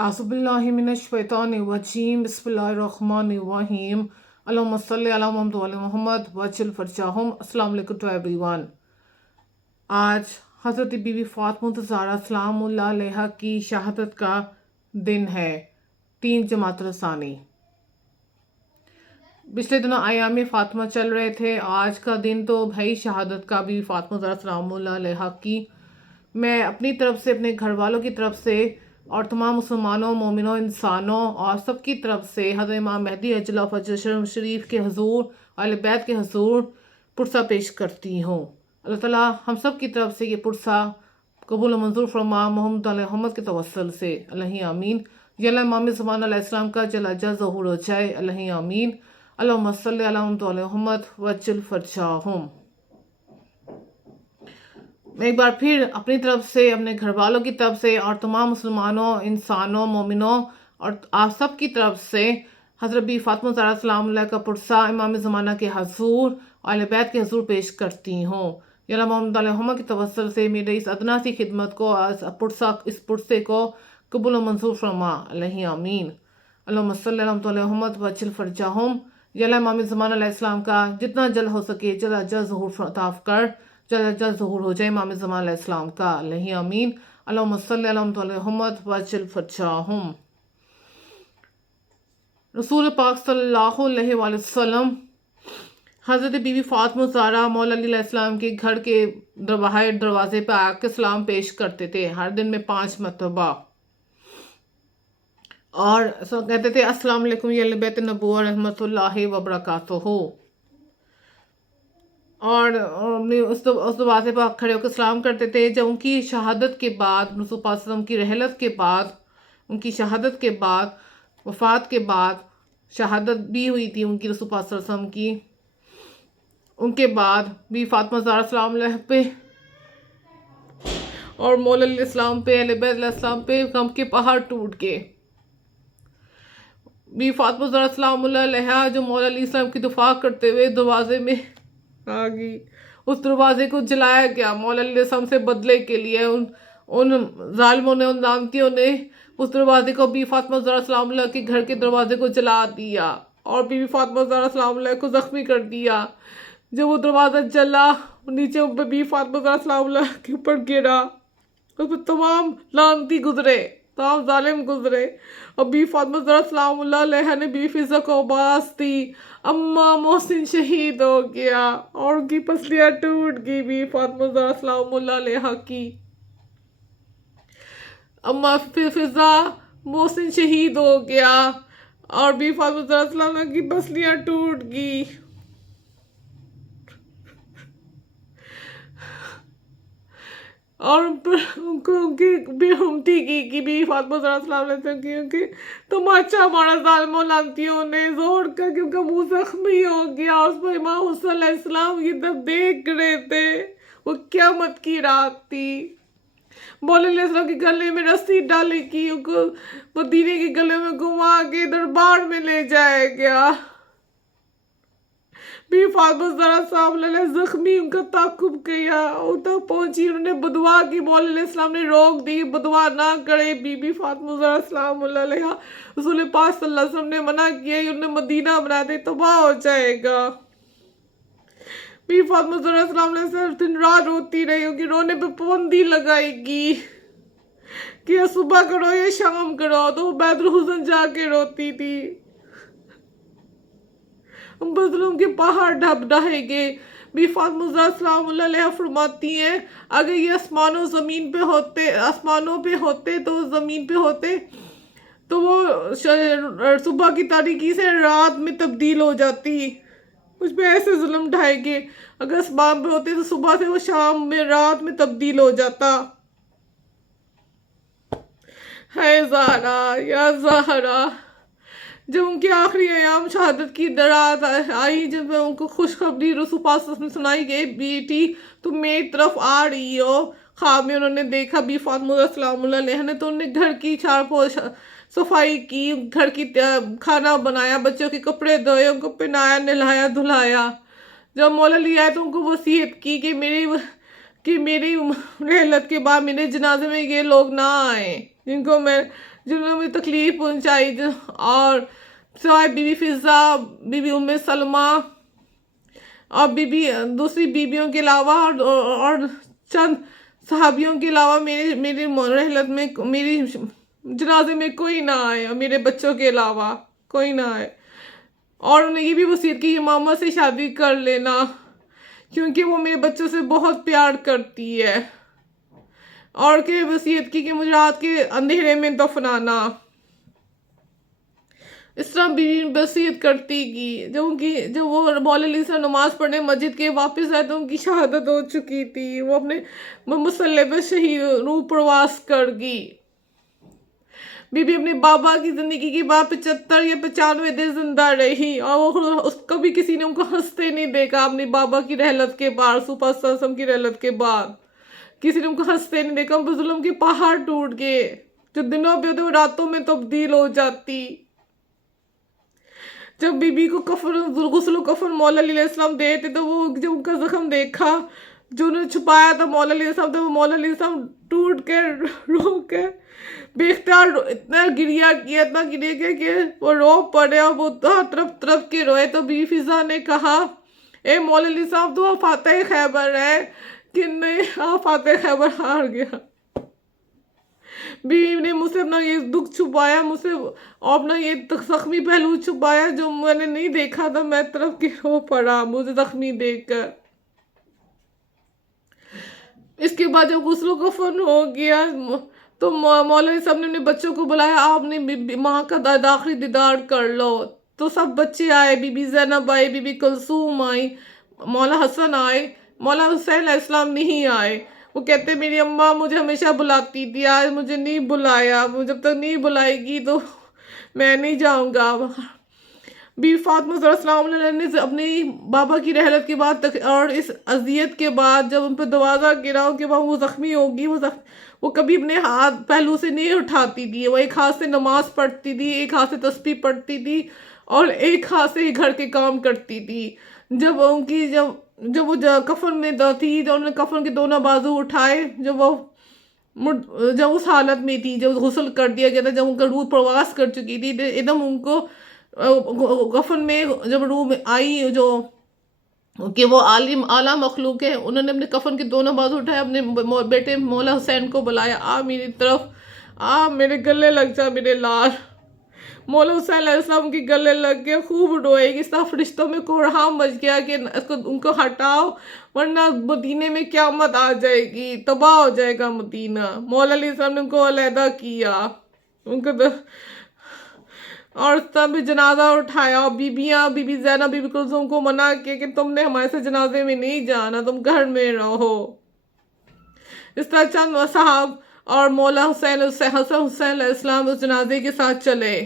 أعوذ بالله من الشيطان الرجيم بسم الله الرحمن الرحيم اللهم صل على محمد وعلى محمد وجل فرجاهم السلام علیکم ٹو ایوری ون۔ آج حضرت بی بی فاطمہ زہرا سلام اللہ علیہا کی شہادت کا دن ہے، 3 جمادی الثانی۔ پچھلے دنوں ایام فاطمہ چل رہے تھے، آج کا دن تو بھائی شہادت کا بی بی فاطمہ زہرا سلام اللہ علیہا کی۔ میں اپنی طرف سے، اپنے گھر والوں کی طرف سے اور تمام مسلمانوں، مومنوں، انسانوں اور سب کی طرف سے حضرت امام مہدی عجلہ فرجہ شریف کے حضور اور اہل بیت کے حضور پرسہ پیش کرتی ہوں۔ اللہ تعالیٰ ہم سب کی طرف سے یہ پرسہ قبول و منظور فرما، محمد علیہ محمد کے توسل سے، اللہ آمین۔ یا امام زمان علیہ السلام کا جل اجا ظہور ہو جائے، اللہ آمین۔ اللہم صلی علی محمد علیہ محمد وجل فرجاہم۔ میں ایک بار پھر اپنی طرف سے، اپنے گھر والوں کی طرف سے اور تمام مسلمانوں، انسانوں، مومنوں اور آپ سب کی طرف سے حضرت بی فاطمہ زہرا سلام اللہ کا پرسہ امام زمانہ کے حضور اور اہل بیت کے حضور پیش کرتی ہوں۔ یا محمد علیہ محمد کی توسل سے میرے اس ادنا سی خدمت کو، اس پرسے کو قبول و منظور فرما، اللہ آمین۔ اللہم صلی علی محمد وجل فرجاہم۔ یا امام زمانہ علیہ السلام کا جتنا جلد ہو سکے جلد از جلد ظہور عطا کر، جلد از جلد ظہور ہو جائے امام زمان علیہ السلام کا، اللہ آمین۔ اللہم صلی علی محمد وجل فرجاہم۔ رسول پاک صلی اللہ علیہ وآلہ وسلم حضرت بی بی فاطمہ زہرا مولا علی علیہ السلام کے گھر کے باہر دروازے پہ آ کے سلام پیش کرتے تھے، ہر دن میں 5 مرتبہ، اور کہتے تھے السلام علیکم یا اہل بیت النبوہ رحمۃ اللہ وبرکاتہ، اور اس دروازے پر کھڑے ہو کے سلام کرتے تھے۔ جب ان کی شہادت کے بعد، رسول پاک صلی اللہ علیہ وسلم کی رحلت کے بعد، ان کی شہادت کے بعد، وفات کے بعد شہادت بھی ہوئی تھی ان کی، رسول پاک صلی اللہ علیہ وسلم کی، ان کے بعد بھی فاطمہ زہرا سلام علیہ پہ اور مولا علیہ السلام پہ، اہل بیت علیہ السلام پہ غم کے پہاڑ ٹوٹ گئے۔ بی فاطمہ زہرا سلام اللہ علیہا جو مولا علیہ السلام کی دفاع کرتے ہوئے دروازے میں آ گئی، اس دروازے کو جلایا گیا مولا علیہ السلام سے بدلے کے لیے۔ ان ظالموں نے، ان لعنتیوں نے اس دروازے کو، بی فاطمہ زہرا سلام اللہ کے گھر کے دروازے کو جلا دیا اور بی فاطمہ زہرا سلام اللہ کو زخمی کر دیا۔ جب وہ دروازہ جلا، نیچے بی فاطمہ زہرا سلام اللہ کے اوپر گرا، اس پر تمام لعنتی گزرے، تمام ظالم گزرے، اور بی فاطمہ زہرا سلام اللہ علیہ نے بی فضہ کو آواز دی، اماں محسن شہید ہو گیا، اور ان کی پسلیاں ٹوٹ گئی بی فاطمہ زہرا سلام اللہ علیہ کی۔ اماں فضہ محسن شہید ہو گیا اور بی فاطمہ زہرا سلام اللہ کی پسلیاں ٹوٹ گئی۔ اور ان کو ان کی بے ہمتی کی کہ بی فاطمہ زہرا سلام علیہ وسلم کی، کیونکہ تماچا مارا ظالموں لعنتیوں نے زور کا، کہ ان کا منہ زخمی ہو گیا، اور اس پر امام حسین علیہ السلام یہ تب دیکھ رہے تھے۔ وہ قیامت کی رات تھی، مولا علیہ السلام کے گلے میں رسی ڈالی کی، ان کو مدینے کے گلے میں گھما کے دربار میں لے جایا گیا۔ بی فاطمہ زہرا سلام اللہ زخمی، ان کا تعاقب کیا، ان تک پہنچی، انہوں نے بدعا کی، مولا علیہ السلام نے روک دی، بدعا نہ کرے بی بی فاطمہ زہرا سلام اللہ علیہ۔ رسول پاک صلی اللہ علیہ وسلم نے منع کیا، انہوں نے مدینہ بنا دے، تباہ ہو جائے گا۔ بی فاطمہ زہرا سلام علیہ دن رات روتی رہی، ان کی رونے پہ پابندی لگائے گی کہ یا صبح کرو یا شام کرو، تو وہ بیت الحزن جا کے روتی تھی۔ مظلوم کے پہاڑ ڈھب ڈھائے گئے۔ بی فاطمہ زہرا سلام اللہ علیہ فرماتی ہیں، اگر یہ آسمانوں پہ ہوتے تو زمین پہ ہوتے تو وہ صبح کی تاریکی سے رات میں تبدیل ہو جاتی، مجھ پہ ایسے ظلم ڈھائے گئے۔ اگر آسمان پہ ہوتے تو صبح سے وہ شام میں، رات میں تبدیل ہو جاتا۔ ہے زہرا یا زہرا، جب ان کی آخری ایام شہادت کی رات آئی، جب ان کو خوشخبری رسول پاک صلی اللہ علیہ وسلم سنائی گئی، بیٹی تم میری طرف آ رہی ہو، خواب میں انہوں نے دیکھا بی فاطمہ سلام اللہ علیہ نے، تو انہوں نے گھر کی صفائی کی، گھر کی کھانا بنایا، بچوں کے کپڑے دھوئے، ان کو پہنایا، نہلایا دھلایا۔ جب مولا علی آئے تو ان کو وصیت کی کہ میری رحلت کے بعد میرے جنازے میں یہ لوگ نہ آئیں، जिन्होंने मुझे तकलीफ पहुंचाई, और सिवाय बीबी फिजा, बीबी उम्मे सलमा और बीबी दूसरी बीबियों के अलावा और चंद सहाबियों के अलावा मेरी रहलत में मेरी जनाजे में कोई ना आए, और मेरे बच्चों के अलावा कोई ना आए। और उन्हें ये भी वसीयत की मामा से शादी कर लेना, क्योंकि वो मेरे बच्चों से बहुत प्यार करती है। और के वसीयत की कि मुझे रात के अंधेरे में दफनाना। इस तरह बीवी वसीयत करती की। जब वो मौला अली से नमाज पढ़ने मस्जिद के वापस आए तो उनकी शहादत हो चुकी थी। वो अपने मुसल्ले पे शहीद रूह प्रवास कर गई। बीबी अपने बाबा की जिंदगी के बाद 75 या 95 दिन जिंदा रही, और वो कभी किसी ने उनको हंसते नहीं देखा। अपने बाबा की रहलत के बाद, सुपर ससम की रहलत के बाद किसी ने उनको हंसते नहीं देखा। जुल्म के पहाड़ टूट गए, जो दिनों पे होते वो रातों में तब्दील हो जाती। जब बीबी को गुस्ल कफन मौला अली अलैहिस्सलाम दे थे, तो वो जब उनका जख्म देखा जो उन्होंने छुपाया था मौला अली अलैहिस्सलाम, तो मौला अली अलैहिस्सलाम टूट के रो के बेख्तियार इतना गिरिया किया कि वो रो पड़े, और वो तरफ तरफ के रोए। तो बीबी फिजा ने कहा, ए मौला अली साहब, तो फातेह खैबर है कि नहीं? हाँ, फातेह खैबर हार गया। बीवी ने मुझसे अपना ये दुख छुपाया, मुझसे अपना ये जख्मी पहलू छुपाया जो मैंने नहीं देखा था। मैं तरफ के रो पड़ा मुझे जख्मी देखकर। इसके बाद जब गुस्ल कफन हो गया तो मौलवी साहब ने अपने बच्चों को बुलाया, आपने माँ का आखिरी दीदार कर लो। तो सब बच्चे आए, बीबी ज़ैनब आई, बीबी कुलसूम आई, मौला हसन आए, मौला हुसैन अलैहिस्सलाम नहीं आए। वो कहते मेरी अम्मा मुझे हमेशा बुलाती थी, आज मुझे नहीं बुलाया, जब तक नहीं बुलाएगी तो मैं नहीं जाऊँगा। बीबी फातिमा ज़हरा ने अपने बाबा की रहलत के बाद और इस अजियत के बाद जब उन पर दरवाज़ा गिरा के बाद वो ज़ख्मी होगी, वो कभी अपने हाथ पहलू से नहीं उठाती थी। वो एक हाथ से नमाज पढ़ती थी, एक हाथ से तस्बीह पढ़ती थी, और एक हाथ से घर के काम करती थी। जब वो कफन में थी, तो उन्होंने कफन के दोनों बाजू उठाए। जब वो उस हालत में थी, जब गुस्ल कर दिया गया था, जब उनका रूह प्रवास कर चुकी थी, एकदम उनको कफन में जब रूह में आई जो कि वो आला मखलूक है, उन्होंने अपने कफन के दोनों बाजू उठाए, अपने बेटे मौला हुसैन को बुलाया, आ मेरी तरफ, आ मेरे गले लग जा मेरे लाल। मौला हुसैन अलैहिस्सलाम के गले लग गए, खूब रोए। इस तरह फरिश्तों में कोहराम मच गया कि उनको हटाओ, वरना मदीने में क़यामत आ जाएगी, तबाह हो जाएगा मदीना। मौला अली साहब ने उनको अलहदा किया, उनको और तब जनाजा उठाया। बीबी ज़ैनब, बीबी कुलसूम को मना किया कि तुमने हमारे से जनाजे में नहीं जाना, तुम घर में रहो। इस तरह चंद साहब और मौला हसन हुसैन अलैहिस्सलाम उस जनाजे के साथ चले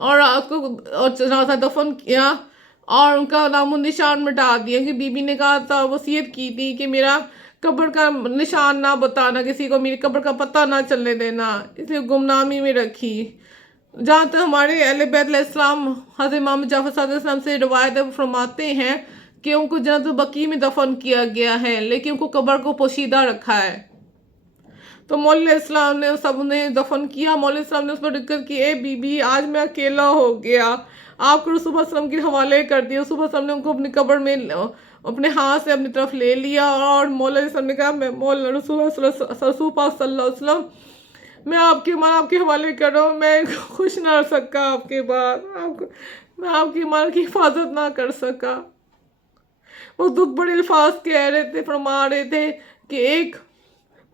और जनाजा दफन किया और उनका नामो निशान मिटा दिया। कि बीबी ने कहा था, वसीयत की थी कि मेरा कब्र का निशान ना बताना, किसी को मेरी कब्र का पता ना चलने देना, इसे गुमनामी में रखी। जहाँ तक हमारे अहले बैत अलैहिस्सलाम हज़रत इमाम जाफ़र सादिक़ से रिवायत फरमाते हैं कि उनको जन्नत बकी में दफन किया गया है, लेकिन उनको कब्र को पोशीदा रखा है। तो मौला इस्लाम ने सब ने दफन किया। मौला इस्लाम ने उस पर दिक्कत की, ए बीबी आज मैं अकेला हो गया, आपको रसूल सल्लल्लाहु के हवाले कर दिया। रसूल सल्लल्लाहु ने उनको अपनी कब्र में अपने हाथ से अपनी तरफ ले लिया और मौला इस्लाम ने कहा, मैं मौला रसूल सल्लल्लाहु अलैहि वसल्लम मैं आपके हवाले कर रहा हूँ, मैं खुश ना रह सका आपके बाद, मैं आपकी माल की हिफाजत ना कर सका। वो दुख बड़े अल्फाज कह रहे थे, फरमा रहे थे कि एक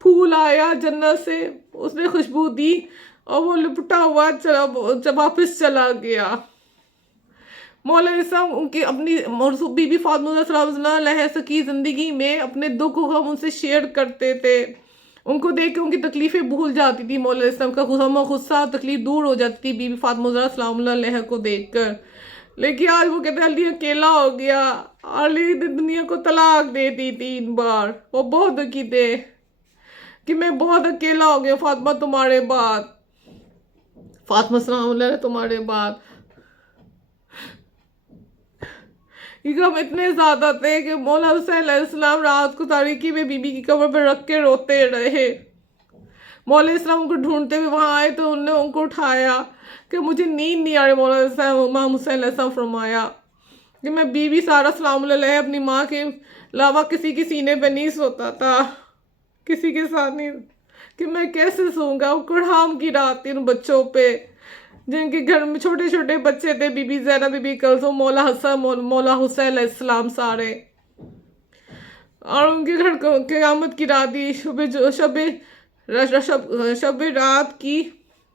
फूल आया जन्नत से, उसने खुशबू दी और वो लिपटा हुआ वापस चला गया। मौला इस्लाम उनकी अपनी बीबी फातिमा ज़हरा की ज़िंदगी में अपने दुख को हम उनसे शेयर करते थे। उनको देख के उनकी तकलीफ़ें भूल जाती थी। मौला इस्लाम का गुस्सा तकलीफ़ दूर हो जाती थी बीबी फातिमा ज़हरा को देख कर। लेकिन आज वो कहते हैं अली अकेला हो गया। अली दुनिया को तलाक दे दी 3 बार। वो बहुत दुखी थे कि मैं बहुत अकेला हो गया फातिमा तुम्हारे बाद, फातिमा सलाम तुम्हारे बाद। हम इतने ज़्यादा थे कि मौला हुसैन अलैहिस्सलाम रात को तारीकी में बीबी की कब्र पर रख के रोते रहे। मौला इस्लाम को ढूंढते हुए वहाँ आए तो उनने उनको उठाया कि मुझे नींद नहीं आ रही। मौला इमाम हुसैन अलैहिस्सलाम फरमाया कि मैं बीबी सारा सलाम अलैह अपनी माँ के अलावा किसी के सीने पे नहीं सोता था, किसी के साथ नहीं, कि मैं कैसे सोऊंगा। वो कुराम की रात थी उन बच्चों पे जिनके घर में छोटे छोटे बच्चे थे, बीबी ज़ैनब, बीबी कुलसूम, मौला हसन, मौला हुसैन अलैहिस्सलाम सारे, और उनके घर को क़यामत की रात थी, शब रात की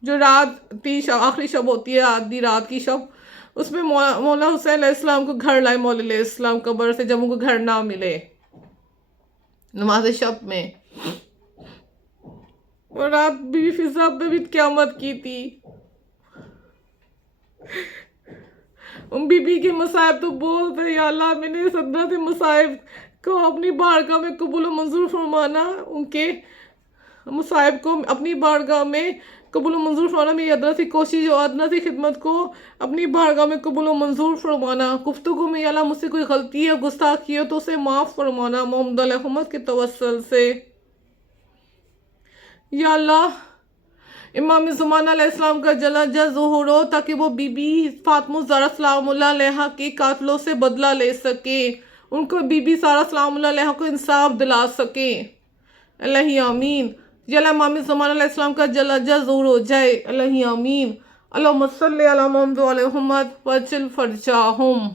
जो रात थी, आखिरी शब होती है आधी रात की शब, उसमें मौला हुसैन अलैहिस्सलाम को घर लाए मौला अलैहिस्सलाम कब्र से, जब उनको घर ना मिले नमाज शब में। और रात बीबी फिजा पे भी क़यामत की थी। उन बीबी के मसाइब तो बहुत है, या अल्लाह मैंने सदरत मसाइब को अपनी बारगाह में कबूल मंजूर फरमाना, उनके मसाइब को अपनी बारगाह में कबूल मंजूर फरमाना, मेरी अदना सी कोशिश और अदना सी खिदमत को अपनी बारगाह में कबूल मंजूर फरमाना। गुफ्तगू में या अल्लाह मुझसे कोई गलती है, गुस्ताखी है तो उसे माफ़ फरमाना मोहम्मद अहमद के तवस्सुल से। या अल्लाह इमाम ज़माना अलैहिस्सलाम का जनाजा ज़ुहूर हो ताकि वो बीबी फातिमा ज़हरा सलामुल्लाह अलैहा के कातलों से बदला ले सके, उनको बीबी सारा सलामुल्लाह अलैहा को इंसाफ दिला सके। अल्लाह आमीन। या अल्लाह इमाम ज़माना अलैहिस्सलाम का जनाजा ज़ुहूर हो जाए। अल्लाह आमीन। अल्लाहुम्मा सल्लि अला मुहम्मद व अला मुहम्मद वअज्जिल फ़रजाहुम।